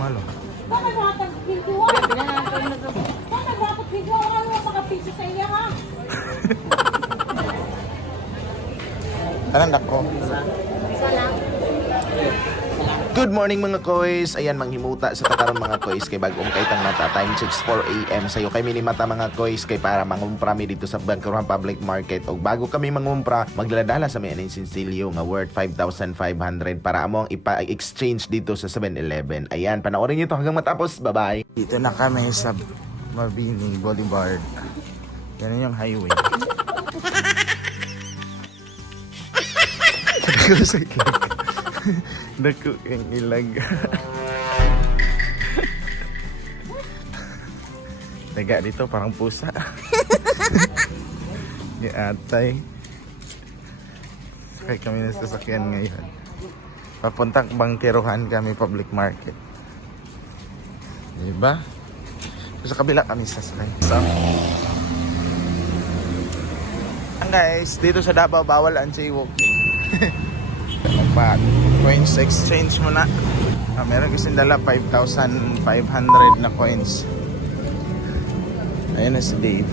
Malo. Bakit wakang video? Bakit wakang video? Ano yung mga piso sa iya ha? Anong dako? Good morning mga koys! Ayan, manghimuta sa takaron mga koys kay bagong kay tang mata time checks 4 am sayo kay mini mata mga koys kay para mangumpra mi dito sa Bangkuran Public Market og bago kami mangumpra magladala sa may aning sinsilyo nga worth 5,500 para among ipa-exchange dito sa 7-Eleven. Ayan, panoorin niyo to hanggang matapos. Bye-bye! Dito na kami sa Mabini Boulevard. Yan yung highway. Sa ilag. Dako ang ilag. Taga dito parang pusa. Di atay. Sakay kami na sa sasakyan ngayon. Papuntang bangkerohan kami public market. Diba? Sa kabila kami sasakay. So, guys, dito sa Davao bawal ang jaywalking. Magpa coins exchange muna. Ah, meron kasing dala 5,500 na coins. Ayun na si Dave.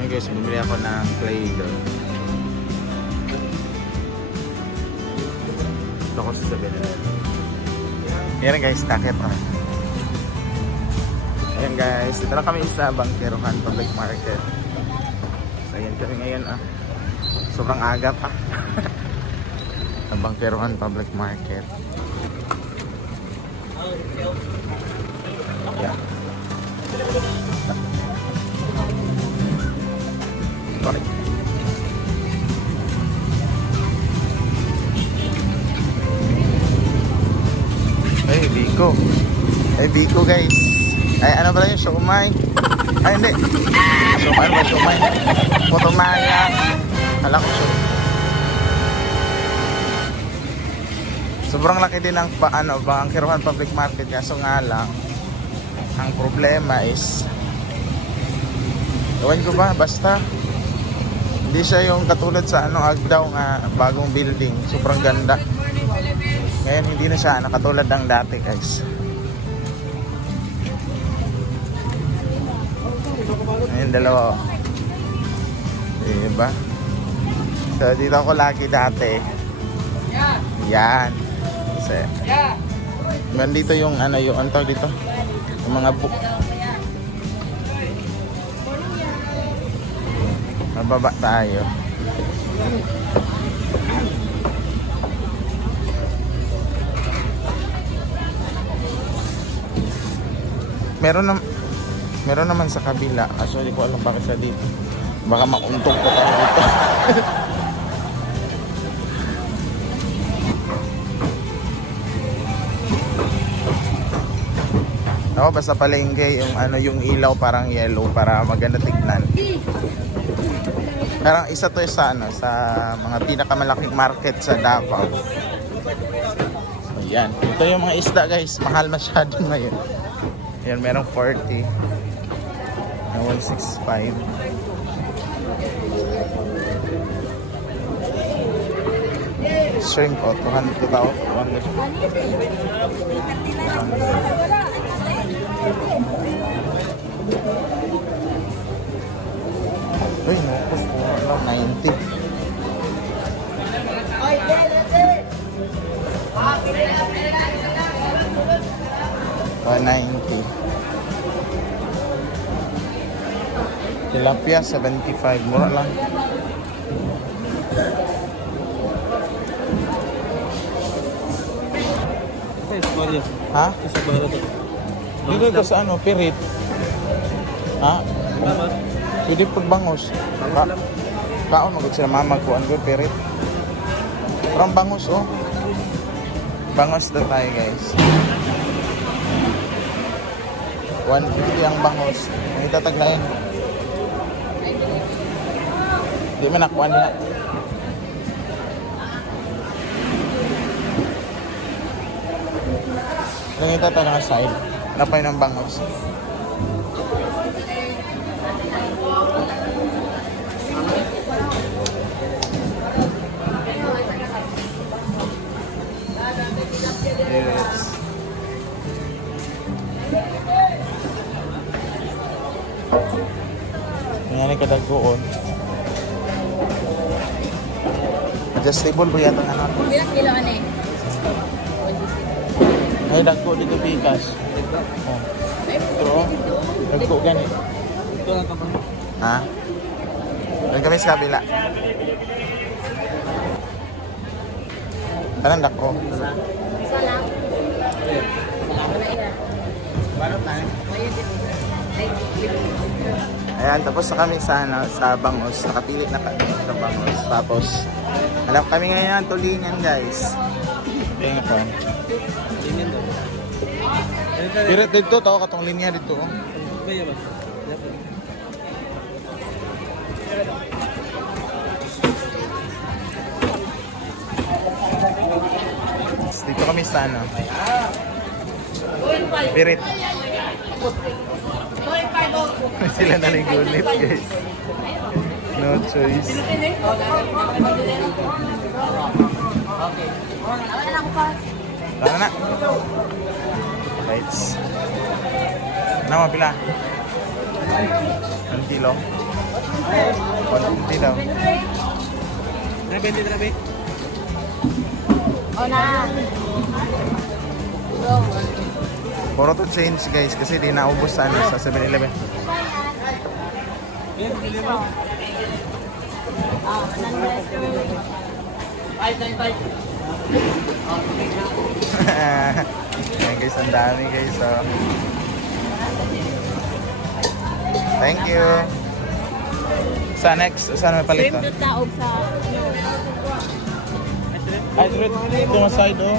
Ayun guys, bumili ako ng clay doon. Ito ko sa 7-Eleven. Yan guys, takip ah. Ayan guys, dito na kami sa Bangkerohan Public Market. Ayan kami ngayon ah. Sobrang aga pa. sa Bangkerohan Public Market. Yeah. Sorry. Ay, Biko. Ay, Biko guys. Ay, ano ba yung siomay? Ay, hindi. Siomay ba siomay? Putumaya. Kala ko siya. Sobrang laki din ang pa, ano, ba, ang Kiruhan Public Market. Kaso nga lang, ang problema is, Ewan ko ba, basta, hindi siya yung katulad sa ano, Agdaw nga bagong building. Sobrang ganda. Ngayon, hindi na siya nakatulad ng dati, guys. Ayun, dalawa. oh. Diba? So, dito ako lagi dati. Yan. Kasi, nandito yung ano, yung tawag dito? Yung mga book. Mababa tayo. Meron na Meron naman sa kabila. Kaso hindi ko alam bakit sa dito. Baka mauntog ko pa dito. Ako basta palengke yung ano yung ilaw parang yellow para maganda tignan. Parang isa to sa ano sa mga pinakamalaking market sa Davao. So, yan. Ito yung mga isda guys. Mahal masyado ngayon. Yan, merong 40 na 165 shrimp o 200 ba o 100 Uy, naupos po. Alam, 90 190 Tilapia 75, mura lang. Ha? Dito ito sa ano, pirit. Ha? Pwede pagbangos. Ka kaon magod sila mama ko ano pirit. Parang bangus oh. Bangos na tayo guys. 150 ang bangos. Ang itataglayan. Di man nakuha nila. Nangita talaga side. Napay ng bangos. Yes. Nangyari ka dagoon. Adjustable ba yata na natin? Bilang kilo ano eh? Ay, dagko dito bigas. Oh. Pero, dagko gani. Ha? Doon kami sa kabila. Anong dako? Isa lang. Ayan, tapos na kami sa, ano, sa Bangos. Nakapili na kami sa Bangos. Tapos, alam kami ngayon ang tulingan, guys. Tingnan ko. Pero dito, tao katong linya dito. oh. Dito kami sa ano. Pirit. Sila na rin gulit, guys. No choice. Tara na. Lights. Ano mo pila? Ang kilo? Ang kilo? O na. Puro to change guys kasi di naubos sa, ano, sa 7-Eleven. Ah, nandito. Ayan guys, ang dami guys. So. Thank you. Sa next, saan may palit Cream to? to taog sa. Ay, ito ito nga side oh.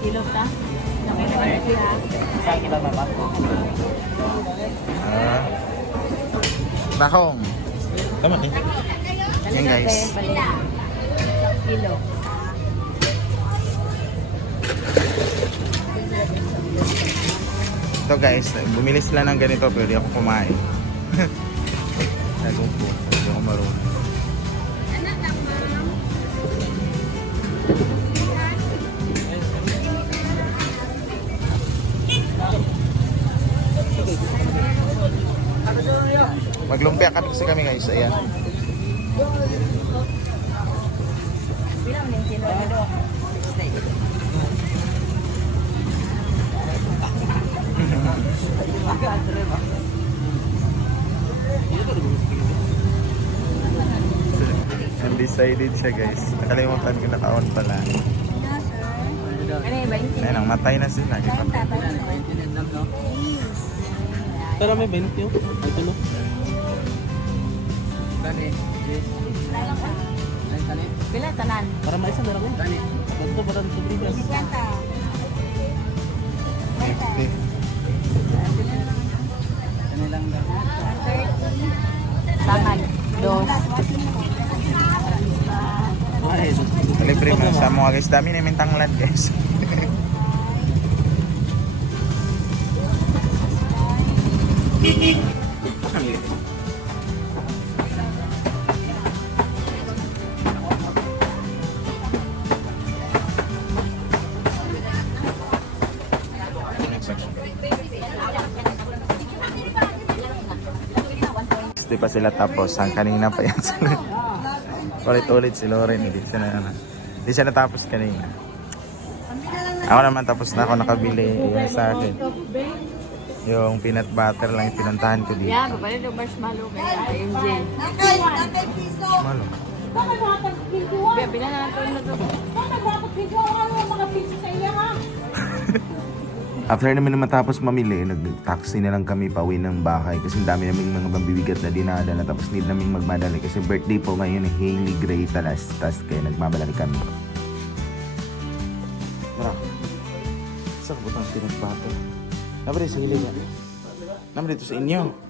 Ah, kilo ta. Nakita Ah. Tahong. Tama eh. Yan guys. Kilo. Ito guys, bumili sila ng ganito pero di ako kumain. Nagong po. Hindi ako marunong. Maglumpia ka kasi kami guys. Ayan. Bilang ng kilo. Undecided siya guys. Nakalimutan ko naka-on pala. Ano yung 20? Ayan, ang matay na sila. Pero may 20 yun. Ito no. Bila tanan. Para maisa meron mo. Ito para sa bigas. 50. Tanan. Dos. Ay, Libre mo sa mga guys. Dami namin tanglad guys. Hindi pa sila tapos. Ang kanina pa yan sila. Ulit-ulit si Loren. Hindi siya na, ano, hindi siya natapos kanina. Ako naman tapos na ako nakabili yung sa akin. Yung peanut butter lang yung pinuntahan ko dito. Yeah, babalik yung marshmallow kaya yung gel. Malo. Biya, bilang na ito na ito. After namin na matapos mamili, nag-taxi na lang kami pauwi ng bahay kasi dami naming mga mabibigat na dinadala tapos need naming magmadali kasi birthday po ngayon ni Hailey Gray Talastas kaya nagmamadali kami. Tara. Sa kabutang pinagbato. Naman sa hilig. Naman dito sa inyo.